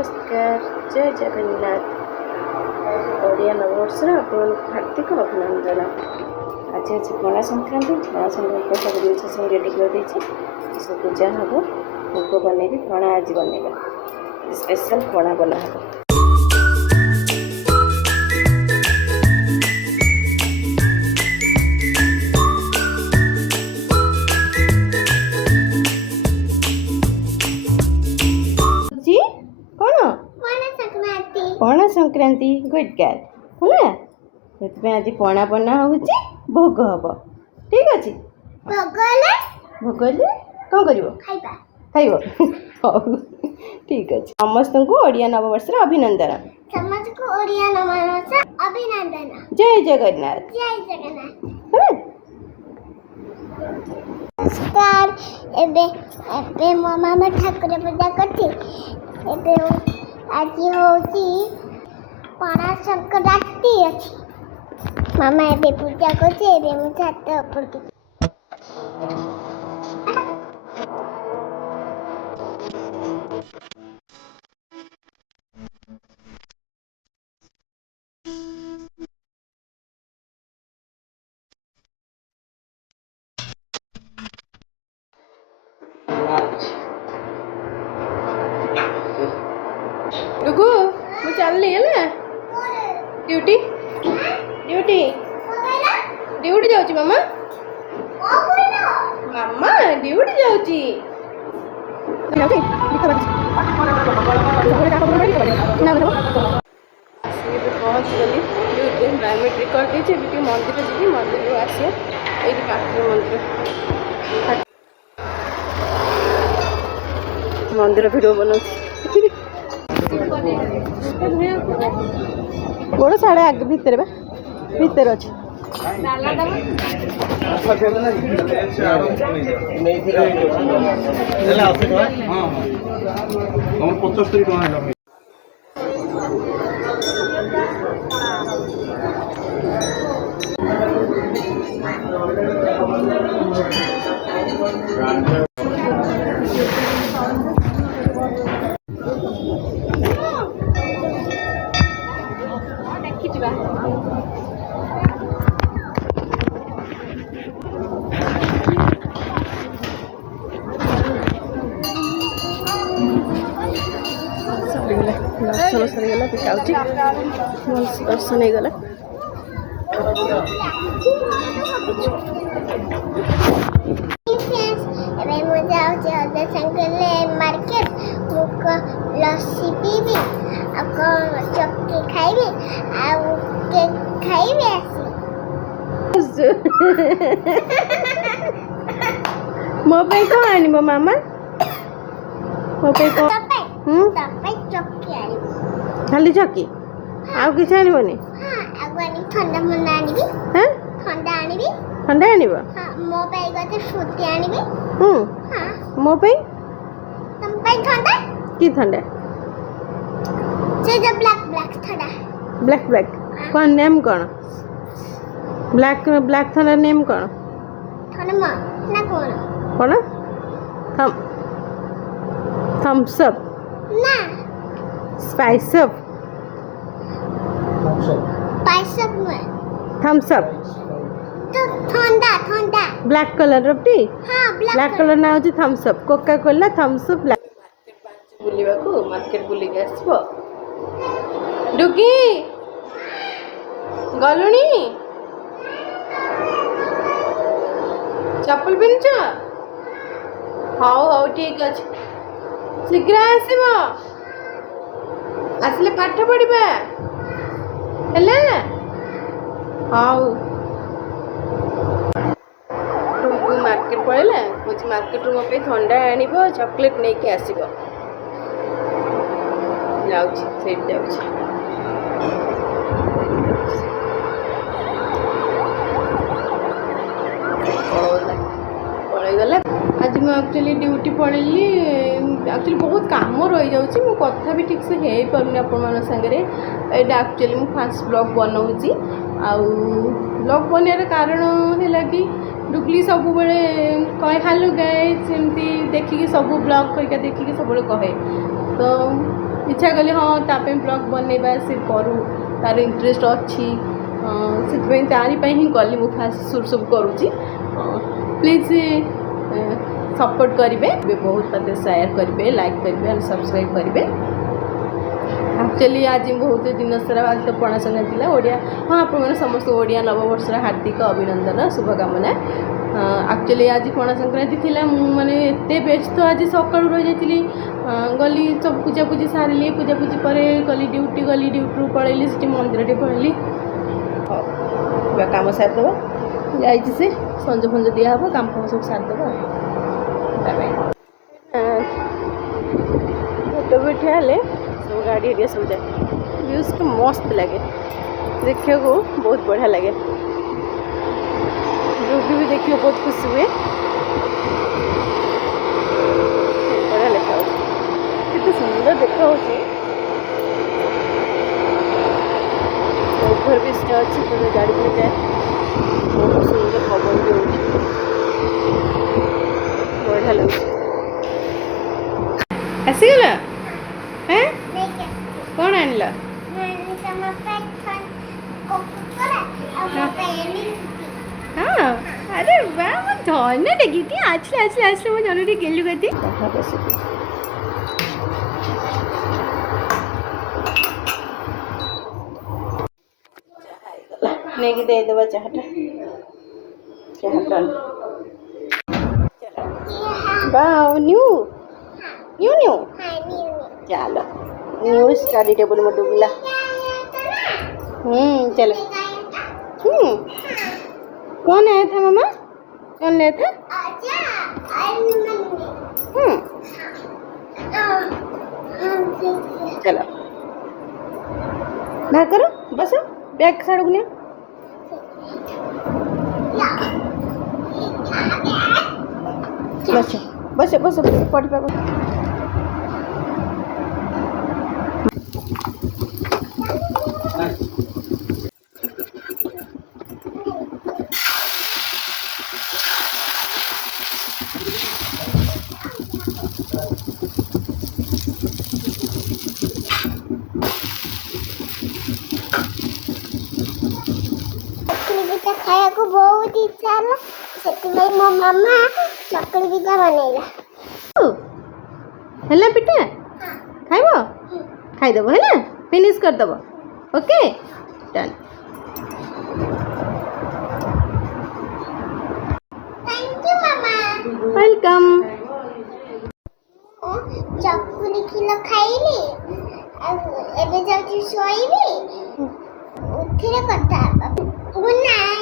नमस्कार जय जगन्नाथ ओडिया नववर्ष आपन हार्दिक अभिनंदन। आज आज पणा संक्रांति सब जिन सब रेडी कर सब पूजा हम भोग बनैबी पणा आज बनैबा स्पेशल पणा बना हम। पणा संक्रांति गुड गर्ल है से आज पणा बना हो भोग हम ठीक अच्छे भोग कौन कर खाइब हौ ठीक अच्छे। समस्त को ओडिया नववर्ष अभिनंदन जय जगन्नाथ नमस्कार। एबे मो मामा ठाकुर पूजा करती आज होची पणा संक्रांति अच्छी मामा एबे पूजा करती एबे मु छात ऊपर की रुको मैं चल है ना ड्यूटी ड्यूटी ड्यूटी जाऊँ मामा मामा ड्यूटी जाऊँ पहुँच गली बायोमेट्रिक कर दी मंदिर जी मंदिर आसे ये मंदिर भिडियो बना गोड़ साढ़े आगे भितर भितर अच्छे दर्शन सरीगला पिटाऊँ दर्शन हो गला मार्केट लस्सी पीबी चक्की खाइबी केक खाइबी मो पे कौन आनी मामा मो पे कौन खाली चक्की आउ किसी आनबनी ठंडा मुंडा आनिबी ठंडा आनिबी ठंडा आनिब मो पे गते फ्रूटी आनिबी मो पे तुम पे ठंडा की ठंडा से जो ब्लैक ब्लैक ठंडा ब्लैक ब्लैक कौन नेम कौन ब्लैक ब्लैक ठंडा नेम कौन ठंडा ना कौन थम्स अप ना स्पाइस अप में थम्स अप तो ठंडा ठंडा ब्लैक कलर रटी हां ब्लैक कलर ना होची Thums Up Coca Cola Thums Up black market बुलिबा को मार्केट बुली के आसबो डुकी गलुनी चप्पल पिनछ हाउ ठीक अच्छे शीघ्र आसब आसले पाठ पढ़ा हेले हाउ मार्केट पड़ेगा कौन मार्केट रू मो ठंडा आनिब चॉकलेट नहीं के आसब पलैगला आज मुझे एक्चुअली ड्यूटी पड़ेली एक्चुअली बहुत काम रही जाऊँगी मो कथा भी ठीक से हो पारे आपण सागर यहाँ एक्चुअली मुझे फास्ट ब्लॉग बनाऊँगी आउ ब्लॉग बनार कारण है कि डुगली सब कहे हेलो गाइस सेमती देखिए सब ब्लॉग करके देखिए सब कहे तो इच्छा कली हाँ ताप ब्लॉग बनवा से करूँ तार इंटरेस्ट अच्छी से तारी ही कली मु फास्ट सुर सब करुँची प्लीज़ सपोर्ट करेंगे बहुत मत शेयर करेंगे लाइक करेंगे और सब्सक्राइब करेंगे एक्चुअली आज बहुत दिन सारा आज तो पणा संक्रांति थी ओडिया हाँ आप समस्त ओडिया नववर्ष हार्दिक अभिनंदन शुभकामना एक्चुअली आज पणा संक्रांति थी मैंने एत व्यस्त आज सकाल रही जाती गली सब पूजापूजी सारे पूजापूजी पर गली ड्यूटी रू पलैली से मंदिर टे पलैली कम सारिदेव जाइए से संज फंज दिहब कम फाम सब सारिदेव बैठे हेले सब गाड़ी एरिया सब जाए व्यूज तो मस्त लगे देखने को बहुत बढ़िया लगे जो भी देखिए बहुत खुशी हुए बढ़िया लेखा कितने सुंदर देखा ओभर ब्रिज अच्छी तो गाड़ी में जाए बहुत सुंदर पवन भी हो बढ़िया लगे आसीगला हैं कौन आनला हाँ अरे वाह मैं धन्य देखी थी आसले मैं जरूरी गेलु गती नहीं दे देवा चाहता वाह न्यू न्यू न्यू चलो न्यू स्टडी टेबल में डूबला चलो कौन आया था मामा कौन लाया था चलो बाहर करो बस बैग साड़ू ने बस बस बस पढ़ पे खाया को बहुत इच्छा है से मो मामा चकली पिठा बनेगा हेला पिठा खाइबो खाई देबो हेला फिनिश कर देबो ओके डन थैंक यू मामा वेलकम चकली किलो खाइली एबे जाउची सोइबी उठिरे कथा गुड नाइट